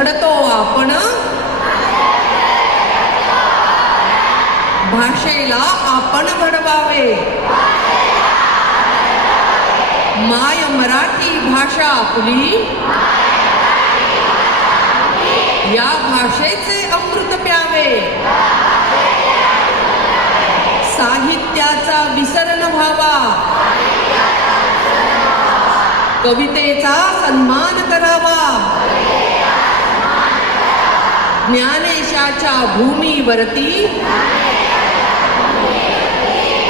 घडतो आपण, भाषेला आपण घडवावे. माय मराठी भाषा आपली, या भाषेचे अमृत प्यावे. साहित्याचा विसर न व्हावा, कवितेचा सन्मान करावा. ज्ञानेशाच्या भूमीवरती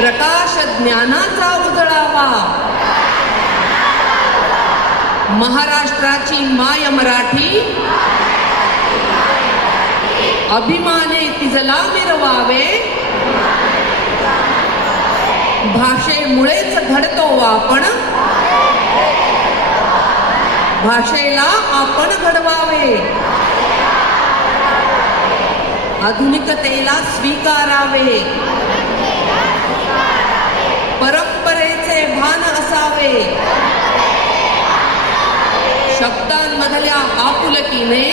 प्रकाश ज्ञानाचा उजळावा. महाराष्ट्राची माय मराठी, अभिमाने तिजला मिरवावे. भाषेमुळेच घडतो आपण, भाषेला आपण घडवावे. आधुनिकतेला स्वीकारावे, परंपरेचे भान असावे. शब्दांमधल्या आपुलकीने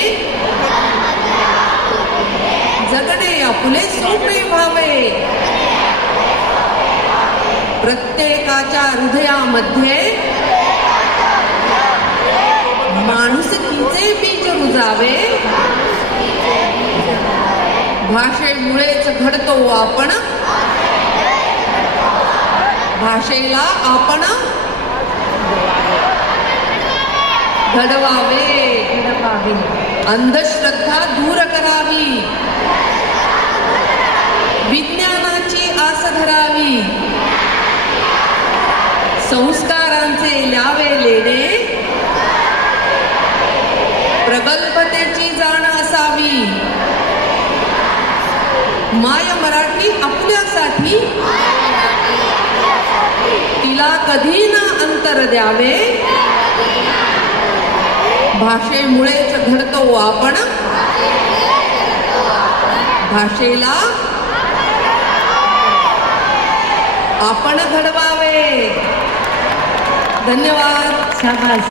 जगणे आपले सोपे व्हावे. प्रत्येकाच्या हृदयामध्ये माणुसकीचे बीज रुजावे. भाषेमुळेच घडतो आपण, भाषेला आपण घडवावे. अंधश्रद्धा दूर करावी, विज्ञानाची आस धरावी. संस्कारांचे ल्यावे लेणे, प्रगल्भतेची जाण असावी. माय मराठी आपल्यासाठी, तिला कधी ना अंतर द्यावे. भाषेमुळेच घडतो आपण, भाषेला आपण घडवावे. धन्यवाद. शाबास.